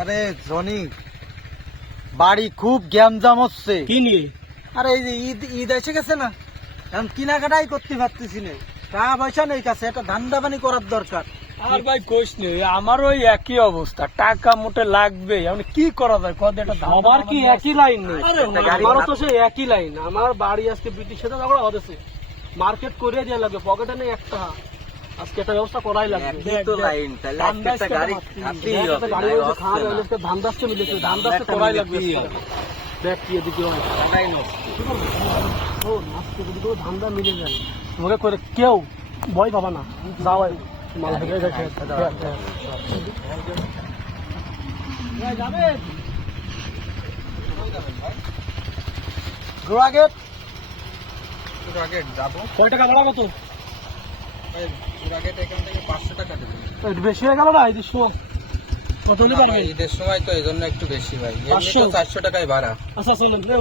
আরে জনি, বাড়ি খুব গ্যামজাম হচ্ছে। কি নিয়ে? আরে এই যে ঈদ ঈদ এসে গেছে না, এখন কেনাকাটাই করতে পারতেছি না, টাকা পয়সা নেই কাছে, একটা ধান্দা পানি করার দরকার। আর ভাই কোশ নেই, আমার ওই একই অবস্থা, টাকা মোটে লাগবে। এখন কি করা যায় কত? একটা আমার কি একই লাইন নেই? একটা গাড়ি আমারও ভাড়া- তো সেই একই লাইন। আমার বাড়ি আজকে ব্রিটিশ সাথে ঝগড়া হতেছে, মার্কেট করে দিয়ে লাগবে, পকেটে নেই একটা। আজকে একটা ব্যবস্থা করাই লাগবে। একই তো লাইন, তাহলে আজকে একটা গাড়ি হাতেই হবে, একটা গাড়ি নাহলে রয়েছে, খাওয়া হচ্ছে না। যাবে, আজকে ধান দাসটা মিলেছে, ধান দাসটা একটা করাই মিলে লাগবে। কি হবে? দেখ কি এদিকে হয়। টাকাই নষ্ট। ও আজকে যদি কোনো ধান্দা মিলে যায়, তোমাকে করে কেউ ভয় পাবা না। যাও এই মাল ভেঙে গেছে। যাবে জোড়া গেট যাবো, কয় টাকা ভাড়া কত? জোড়া গেট এখান থেকে 500 টাকা দেবো। একটু বেশি হয়ে গেল না? এই যে কত হলে পারবে? ঈদের সময় তো এই জন্য একটু বেশি ভাই, এমনি 500 তো 400 টাকাই ভাড়া। আচ্ছা চলেন রে।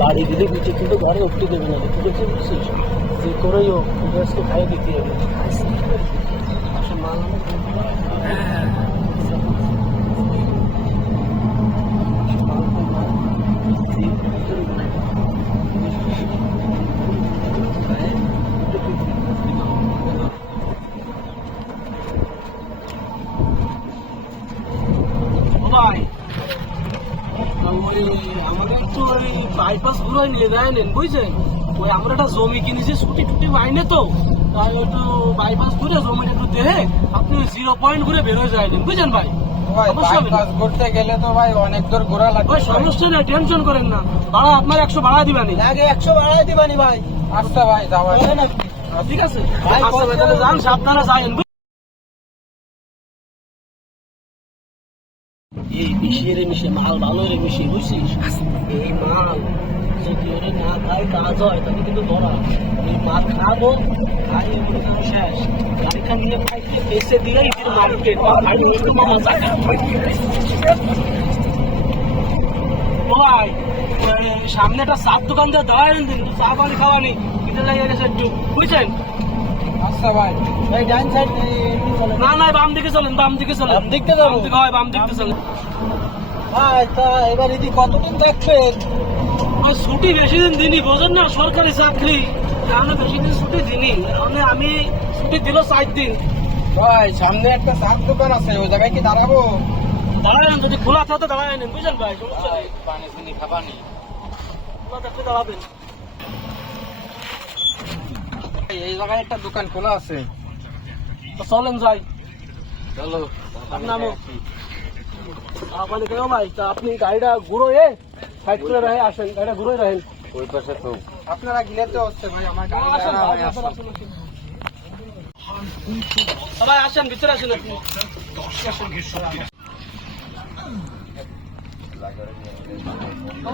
বাড়ি দিলে দিচ্ছে কিন্তু ঘরে উঠতে দেবে না, তুই দেখতে বুঝছিস? যে করেই হোক আজকে খাইয়ে দিতে হবে। আসলে মাল ভাই আমাদের তো ওই বাইপাস গুলো নিয়ে যায় নেন, বুঝছেন? ওই আমরা একটা জমি কিনেছি, ছুটি টুটি পাইনি তো, তাই একটু বাইপাস ঘুরে জমিটা একটু দেহে আপনি 0 পয়েন্ট ঘুরে বেরোয় যায় নেন, বুঝছেন ভাই? ভাই সমস্যা হবে না। বাইপাস ঘুরতে গেলে তো ভাই অনেক দূর ঘোরা লাগবে। ওই সমস্যা নেই, টেনশন করেন না। ভাড়া আপনার 100 ভাড়া দিবানি। আগে 100 ভাড়াই দিবানি ভাই। আচ্ছা ভাই, যাওয়া ঠিক আছে ভাই, আচ্ছা ভাই, তাহলে যান, সাবধানে যাবেন। এই মিশিয়ে রে মিশিয়ে মাল ভালো রে মিশিয়ে, বুঝছিস? এই মাল যদি ওরে না খাই কাজ হয় তাহলে কিন্তু ধরা। এই মাল খাবো, খাই শেষ। গাড়িটা নিয়ে পাইতে এসে দিলেই মার্কেট ভাই। সামনে একটা চার দোকান দিয়ে দাঁড়ায় দিন, চা পানি খাওয়া নেই, কিন্তু লাগিয়ে গেছে একটু, বুঝছেন? আচ্ছা ভাই, ভাই ডান সাইড না না, বাম দিকে চলেন, বাম দিকে চলেন। বাম দিকে যাবো? হয়, বাম দিকে চলেন। ভাই। তা এবার যদি কতদিন দেখবেন? ওই ছুটি বেশি দিন দিনই, বোঝেন না, সরকারি চাকরি, তাহলে বেশি দিন ছুটি দিনই। মানে আমি ছুটি দিল 4 দিন। ভাই সামনে একটা চার দোকান আছে, ওই জায়গায় কি দাঁড়াবো? দাঁড়াবেন, যদি খোলা থাকে দাঁড়ায় নেন, বুঝলেন ভাই? সমস্যা নেই, পানি চিনি খাবানি। খোলা থাকলে দাঁড়াবেন। এই জায়গায় একটা দোকান খোলা আছে, তো চলেন যাই। চলো। আপনার নামও আপনি কেন ভাই? তা আপনি গাড়িটা ঘুরোয় সাইড করে রাখে আসেন, গাড়িটা ঘুরোয় রাখেন। ওই পাশে তো আপনারা গেলে তো হচ্ছে ভাই, আমার গাড়ি আসেন দাঁড়া ভাই, হয়ে আসেন, আছে। আসেন, আসেন। ভাই আসেন, ভিতরে আসেন আপনি।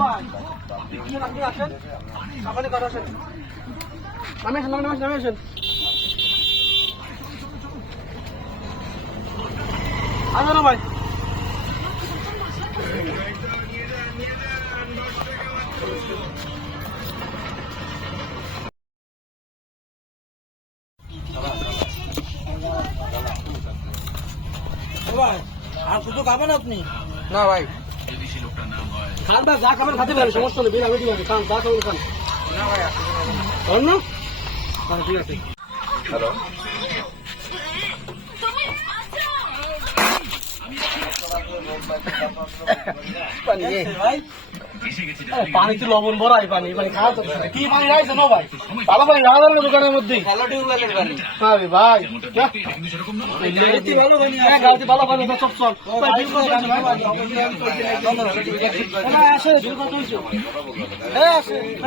ভাই, আপনি আসেন, আপনি ঘরে আসেন। নামে আসেন, নামে আসেন, নামে আসেন। আসেন না ভাই। ভাই, আর কিছু খাবেন আপনি? না ভাই, খান ভাই, যা খাবেন খাতে পারেন, সমস্যা নেই, বিল আমি দিব, খান, যা খাবেন খান। না ভাই, খান না? হ্যাঁ, ঠিক আছে। হ্যালো। ভাই, পানিতে লবণ ভরাই, পানি পানি খাওয়া তো কি পানি রাখছে না ভাই? ভালো পানি রাখা যাবে না দোকানের মধ্যে? হ্যালো টিউবওয়েলের পানি। হ্যাঁ রে ভাই, গাড়িতে ভালো পানি সব চল। ভাই, বিল করে দেন ভাই। আসে, বিল কত হয়েছে?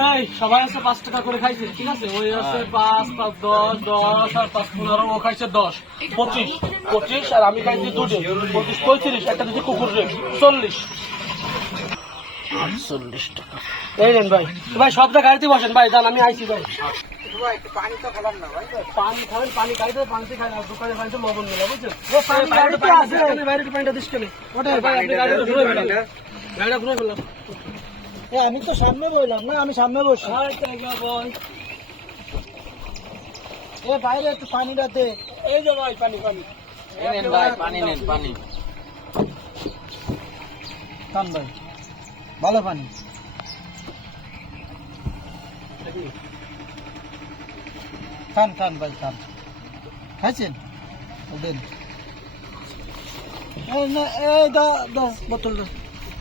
এই সবাই আছে 5 টাকা করে খাইছে, ঠিক আছে? ওই আছে 5, 5, 10, 10 আর 5, 15, ও খাইছে 10, 25, 25 আর আমি খাইছি 2 ডে, 25, 35, একটা দিচ্ছি কুকুর রে 40, 48 টাকা। এই নেন ভাই, ভাই সবটা গাড়িতে বসেন ভাই, যান আমি আইছি ভাই। ভাই একটু পানি তো খাবার না ভাই। পানি খাবেন, পানি খাইতে পানিতে খাই না, দোকানে পানিতে লবণ মেলা, বুঝছেন? পানি গাড়িতে আছে। বাইরে পানিটা দিস কেন? ওটাই ভাই আপনি গাড়িটা ঘুরে ফেলাম, গাড়িটা ঘুরে ফেলাম। আমি তো সামনে বললাম না, আমি সামনে বসি। বাইরে একটু পানিটা দে। এই যে ভাই পানি পানি খান ভাই, ভালো পানি। খান খান ভাই খান। খাইছেন? দেন। এই দাও বোতল দাও।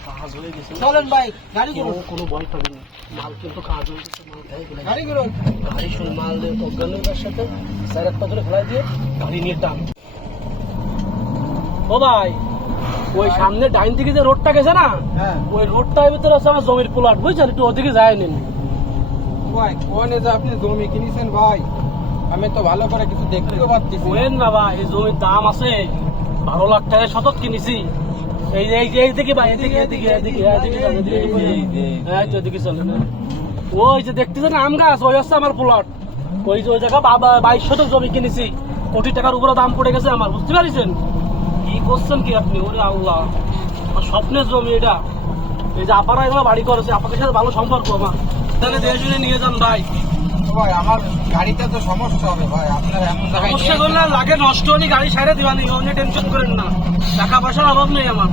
কাজ হয়ে গেছে, চলেন ভাই, গাড়ি করুন। কোনো ভয় পাবে না, মাল কিন্তু কাজ হয়ে গেছে, মাল খাই ফেলে গাড়ি করুন। গাড়ি শুনে মাল দিয়ে অজ্ঞানের সাথে সাইড পাথরে ফেলাই দিয়ে গাড়ি নিয়ে টান। ও ভাই, ওই সামনে ডাইন থেকে যে রোডটা গেছে না, হ্যাঁ ওই রোডটার ভিতরে আছে আমার জমির প্লট, বুঝছেন? একটু ওদিকে যায় নেন। ভাই কোনে যে আপনি জমি কিনেছেন ভাই, আমি তো ভালো করে কিছু দেখতেও পাচ্ছি না। বলেন না ভাই, এই জমির দাম আছে 12 লাখ টাকা শতক কিনেছি। এই যে এইদিকে ভাই, এদিকে এদিকে এদিকে এদিকে চলেন, এই তো এদিকে চলেন। ওই যে দেখতেছেন আম গাছ, ওই হচ্ছে আমার প্লট। ওই যে ওই জায়গা 22 শতক জমি কিনেছি, কোটি টাকার উপরে দাম পড়ে গেছে আমার, বুঝতে পারছেন? কি করছেন কি আপনি? ওরে আল্লাহ, আমার স্বপ্নের জমি এটা। এই যে আপারা এগুলো বাড়ি করেছে, আপনাদের সাথে ভালো সম্পর্ক আমার, তাহলে দেশ নিয়ে যান ভাই। ভাই আমার গাড়িটা তো সমস্যা হবে ভাই, আপনার এমন জায়গায় সমস্যা করলে লাগে নষ্ট হলে গাড়ি সাইডে দিবানি, অন্য টেনশন করেন না, টাকা পয়সার অভাব নেই আমার।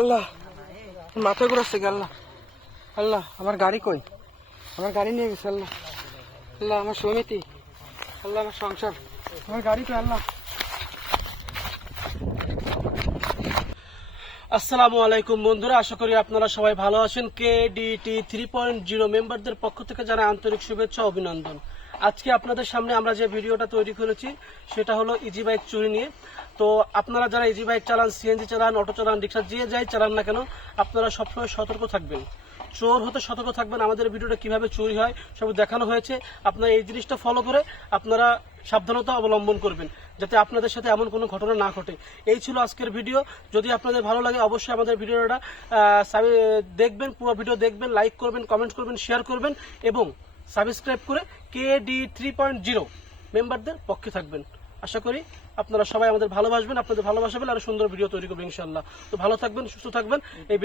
আল্লাহ, মাথা ঘুরাচ্ছে কি? আল্লাহ আল্লাহ, আমার গাড়ি কই? আমার গাড়ি নিয়ে গেছে। আল্লাহ আল্লাহ, আমার সমিতি, আল্লাহ আমার সংসার, আমার গাড়ি কই? আল্লাহ। আসসালামু আলাইকুম বন্ধুরা, আশা করি আপনারা সবাই ভালো আছেন। KDT 3.0 মেম্বারদের পক্ষ থেকে যারা আন্তরিক শুভেচ্ছা ও অভিনন্দন। আজকে আপনাদের সামনে আমরা যে ভিডিওটা তৈরি করেছি সেটা হলো ইজি বাইক চুরি নিয়ে। তো আপনারা যারা ইজি বাইক চালান, সিএনজি চালান, অটো চালান, রিক্সা যে যাই চালান না কেন, আপনারা সবসময় সতর্ক থাকবেন, চোর হতে সতর্ক থাকবেন। আমাদের ভিডিওটা কিভাবে চুরি হয় সব দেখানো হয়েছে, আপনারা এই জিনিসটা ফলো করে আপনারা সাবধানতা অবলম্বন করবেন, যাতে আপনাদের সাথে এমন কোনো ঘটনা না ঘটে। এই ছিল আজকের ভিডিও। যদি আপনাদের ভালো লাগে অবশ্যই আমাদের ভিডিওটা দেখবেন, পুরো ভিডিও দেখবেন, লাইক করবেন, কমেন্ট করবেন, শেয়ার করবেন এবং সাবস্ক্রাইব করে KD 3.0 মেম্বারদের পক্ষে থাকবেন। আশা করি আপনারা সবাই আমাদের ভালোবাসবেন, আপনাদের ভালোবাসা পেলে আরো সুন্দর ভিডিও তৈরি করবেন ইনশাআল্লাহ। তো ভালো থাকবেন, সুস্থ থাকবেন। এই